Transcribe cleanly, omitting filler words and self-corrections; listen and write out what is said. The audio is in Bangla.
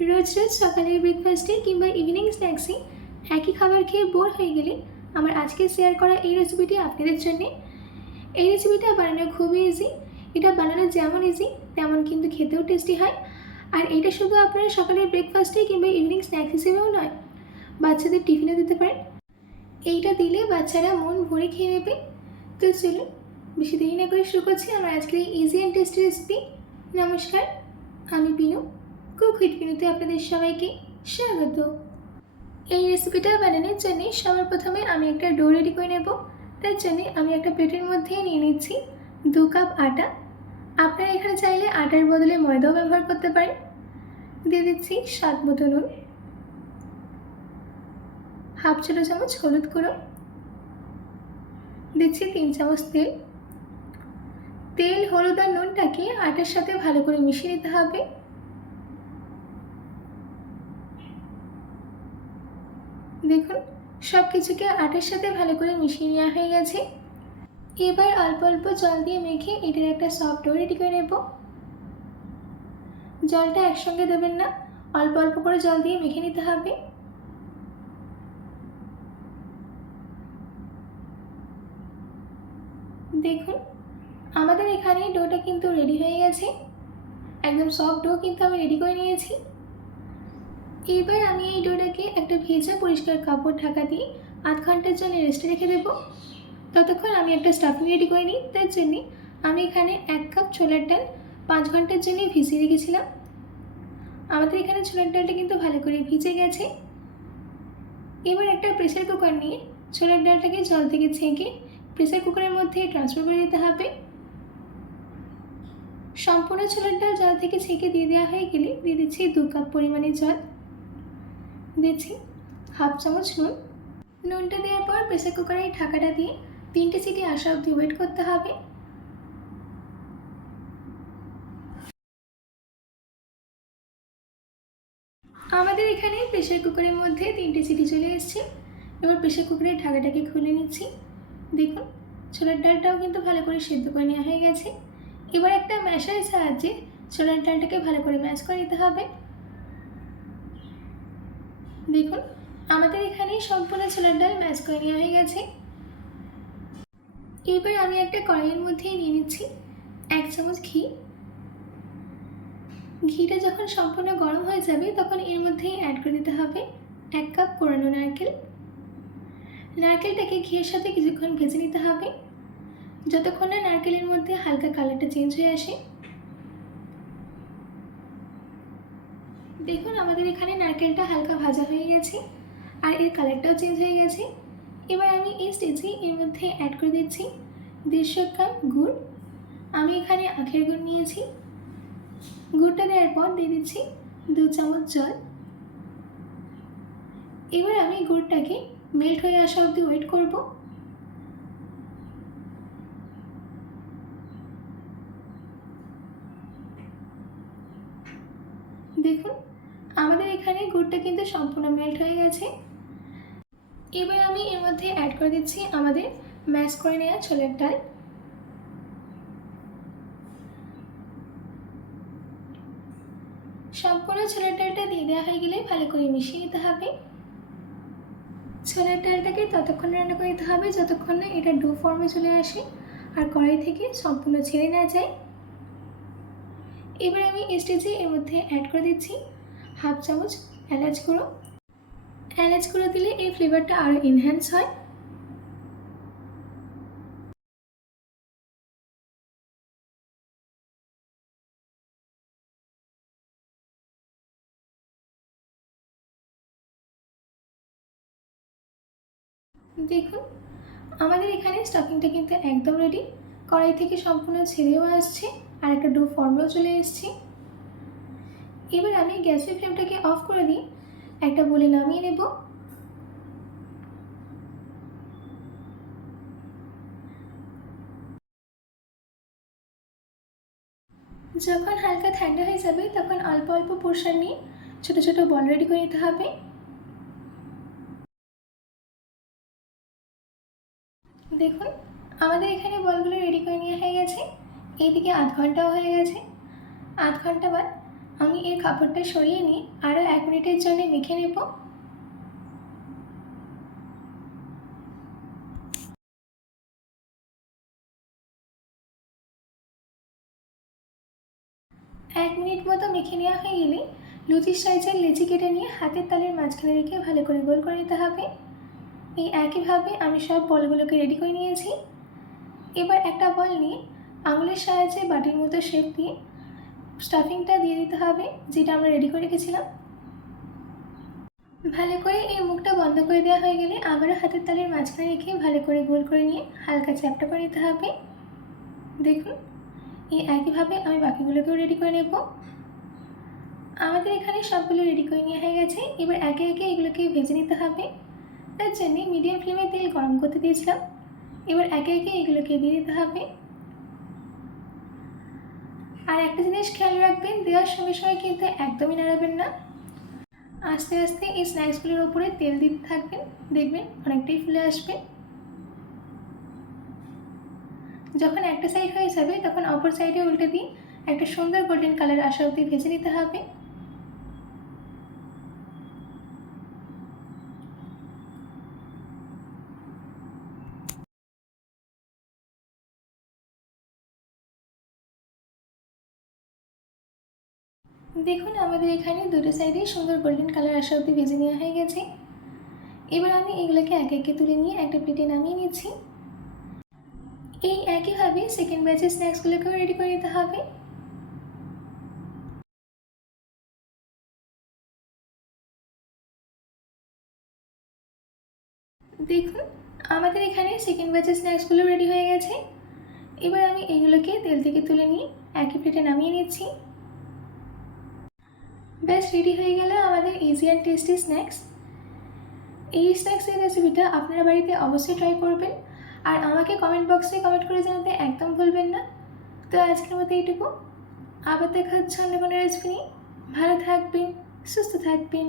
রোজ রোজ সকালের ব্রেকফাস্টে কিংবা ইভিনিং স্ন্যাক্সে একই খাবার খেয়ে বোর হয়ে গেলে আমার আজকে শেয়ার করা এই রেসিপিটি আপনাদের জন্যে। এই রেসিপিটা বানানো খুবই ইজি। এটা বানানো যেমন ইজি তেমন কিন্তু খেতেও টেস্টি হয়। আর এটা শুধু আপনারা সকালের ব্রেকফাস্টে কিংবা ইভিনিং স্ন্যাক্স হিসেবেও নয়, বাচ্চাদের টিফিনে দিতে পারেন। এইটা দিলে বাচ্চারা মন ভরে খেয়ে নেবে। তো চলুন বেশি দেরি না করে শুরু করছি আমার আজকের এই ইজি অ্যান্ড টেস্টি রেসিপি। নমস্কার, আমি পিনু, কুক উইথ পিনুতে আপনাদের সবাইকে স্বাগত। এই রেসিপিটা বানানোর জন্য সবার প্রথমে আমি একটা ডো রেডি করে নেব। তার জন্য আমি একটা প্লেটের মধ্যে নিয়ে নিচ্ছি 2 কাপ আটা। আপনারা এখানে চাইলে আটার বদলে ময়দাও ব্যবহার করতে পারেন। দিয়ে দিচ্ছি স্বাদ মতো নুন, হাফ ছোটো চামচ হলুদ গুঁড়ো, দিচ্ছি 3 চামচ তেল। তেল, হলুদ আর নুনটাকে আটার সাথে ভালো করে মিশিয়ে নিতে হবে। দেখুন সব কিছুকে আটার সাথে ভালো করে মিশিয়ে নেওয়া হয়ে গেছে। এবার অল্প অল্প জল দিয়ে মেখে এটার একটা সফট ডো রেডি করে নেব। জলটা একসঙ্গে দেবেন না, অল্প অল্প করে জল দিয়ে মেখে নিতে হবে। দেখুন আমাদের এখানে ডোটা কিন্তু রেডি হয়ে গেছে। একদম সফট ডো কিন্তু আমি রেডি করে নিয়েছি। এবার আমি এই ডোটাকে একটা ভেজা পরিষ্কার কাপড় ঢাকা দিয়ে 8 ঘন্টার জন্য রেস্টে রেখে দেবো। ততক্ষণ আমি একটা স্টাফিং রেডি করে নিই। তার জন্যে আমি এখানে 1 কাপ ছোলার ডাল 5 ঘন্টার জন্য ভিজিয়ে রেখেছিলাম। আমাদের এখানে ছোলার ডালটা কিন্তু ভালো করে ভিজে গেছে। এবার একটা প্রেসার কুকার নিয়ে ছোলার ডালটাকে জল থেকে ছেঁকে প্রেসার কুকারের মধ্যে ট্রান্সফার করে দিতে হবে। সম্পূর্ণ ছোলার ডাল জল থেকে ছেঁকে দিয়ে দেওয়া হয়ে গেলে দিয়ে দিচ্ছি 2 কাপ পরিমাণে জল, দিচ্ছি হাফ চামচ নুন। নুনটা দেওয়ার পর প্রেসার কুকারের ঢাকাটা দিয়ে 3টে সিটি আসা অবধি ওয়েট করতে হবে। আমাদের এখানে প্রেসার কুকারের মধ্যে 3টে সিটি চলে এসেছে। এবার প্রেসার কুকারের ঢাকাটাকে খুলে নিচ্ছি। দেখুন ছোলার ডালটাও কিন্তু ভালো করে সেদ্ধ করে নেওয়া হয়ে গেছে। এবার একটা ম্যাশারের সাহায্যে ছোলার ডালটাকে ভালো করে ম্যাশ করে নিতে হবে। দেখুন আমাদের এখানে সম্পূর্ণ ছোলার ডাল ম্যাশ করে নেওয়া হয়ে গেছে। এবার আমি একটা কড়াইয়ের মধ্যে নিয়ে নিচ্ছি 1 চামচ ঘি। ঘিটা যখন সম্পূর্ণ গরম হয়ে যাবে তখন এর মধ্যেই অ্যাড করে দিতে হবে 1 কাপ কোরানো নারকেল। নারকেলটাকে ঘিয়ের সাথে কিছুক্ষণ ভেজে নিতে হবে, যতক্ষণ না নারকেলের মধ্যে হালকা কালারটা চেঞ্জ হয়ে আসে। দেখুন আমাদের এখানে নারকেলটা হালকা ভাজা হয়ে গেছে আর এর কালারটাও চেঞ্জ হয়ে গেছে। এবার আমি এই স্টেজে এর মধ্যে অ্যাড করে দিচ্ছি 150 গ্রাম গুড়। আমি এখানে আখের গুড় নিয়েছি। গুড়টা দেওয়ার পর দিয়ে দিচ্ছি 2 চামচ জল। এবার আমি গুড়টাকে মেল্ট হয়ে আসা অবধি ওয়েট করব। দেখুন আমাদের এখানে গুড়টা কিন্তু সম্পূর্ণ মেল্ট হয়ে গেছে। এবার আমি এর মধ্যে অ্যাড করে দিচ্ছি আমাদের ম্যাশ করে নেওয়া ছোলার ডাল। সম্পূর্ণ ছোলার ডালটা দিয়ে দেওয়া হয়ে গেলে ভালো করে মিশিয়ে নিতে হবে। ছোলার ডালটাকে ততক্ষণ রান্না করে নিতে হবে যতক্ষণ না এটা ডো ফর্মে চলে আসে আর কড়াই থেকে সম্পূর্ণ ছেড়ে না যায়। এবার আমি স্টেজে এর মধ্যে অ্যাড করে দিচ্ছি হাফ চামচ এলাচ গুঁড়ো। এলাচ গুঁড়ো দিলে এই ফ্লেভারটা আরও এনহ্যান্স হয়। দেখুন আমাদের এখানে স্টাফিংটা কিন্তু একদম রেডি। কড়াই থেকে সম্পূর্ণ ছেড়েও আসছে আর একটা ডো ফর্মেও চলে এসছে। এবার আমি গ্যাসের ফ্লেমটাকে অফ করে দিই, একটা বলে নামিয়ে নেব। যখন হালকা ঠান্ডা হয়ে যাবে তখন অল্প অল্প পোর্শন নিয়ে ছোটো ছোটো বল রেডি করে নিতে হবে। দেখুন আমাদের এখানে বলগুলো রেডি করে নেওয়া হয়ে গেছে। এইদিকে 8 ঘন্টাও হয়ে গেছে। 8 ঘন্টা বাদ আমি এর কাপড়টা সরিয়ে নিয়ে আরও 1 মিনিটের জন্য মেখে নেব। এক মিনিট মতো মেখে নেওয়া হয়ে গেলে লুচির সাইজের লেচি কেটে নিয়ে হাতের তালের মাঝখানে রেখে ভালো করে গোল করে নিতে হবে। এই একইভাবে আমি সব বলগুলোকে রেডি করে নিয়েছি। এবার একটা বল নিয়ে আঙুলের সাহায্যে বাটির মতো শেপ দিয়ে স্টাফিংটা দিয়ে দিতে হবে, যেটা আমরা রেডি করে রেখেছিলাম। ভালো করে এই মুখটা বন্ধ করে দেওয়া হয়ে গেলে আবারও হাতের তালের মাঝখানে রেখে ভালো করে গোল করে নিয়ে হালকা চ্যাপটা করে নিতে হবে। দেখুন, এই একইভাবে আমি বাকিগুলোকেও রেডি করে নেব। আমাদের এখানে সবগুলো রেডি করে নেওয়া হয়ে গেছে। এবার একে একে এগুলোকে ভেজে নিতে হবে। তার জন্যে মিডিয়াম ফ্লেমে তেল গরম করতে দিয়েছিলাম। এবার একে একে এগুলোকে দিয়ে দিতে হবে। আর একটা জিনিস খেয়াল রাখবেন, দেওয়ার সঙ্গে সঙ্গে কিন্তু একদমই নাড়াবেন না। আস্তে আস্তে এই স্ন্যাক্সগুলোর ওপরে তেল দিতে থাকবেন, দেখবেন অনেকটাই ফুলে আসবে। যখন একটা সাইড হয়ে যাবে তখন অপর সাইডে উল্টে দিয়ে একটা সুন্দর গোল্ডেন কালার আসা অবধি ভেজে নিতে হবে। দেখুন, আমাদের এখানে দুটো সাইডেই সুন্দর গোল্ডেন কালার আসা অবধি ভেজে নেওয়া হয়ে গেছে। এবার আমি এগুলোকে একে একে তুলে নিয়ে একটা প্লেটে নামিয়ে নিচ্ছি। এই একইভাবে সেকেন্ড ব্যাচের স্ন্যাক্সগুলোকেও রেডি করে নিতে হবে। দেখুন, আমাদের এখানে সেকেন্ড ব্যাচের স্ন্যাক্সগুলো রেডি হয়ে গেছে। এবার আমি এগুলোকে তেল থেকে তুলে নিয়ে একই প্লেটে নামিয়ে নিচ্ছি। ব্যাস রেডি হয়ে গেল আমাদের ইজি অ্যান্ড টেস্টি স্ন্যাক্স। এই স্ন্যাক্সের রেসিপিটা আপনারা বাড়িতে অবশ্যই ট্রাই করবেন, আর আমাকে কমেন্ট বক্সে কমেন্ট করে জানাতে একদম ভুলবেন না। তো আজকের মতো এইটুকু, আবার দেখা হচ্ছে অন্য কোনো রেসিপি নিয়ে। ভালো থাকবেন, সুস্থ থাকবেন।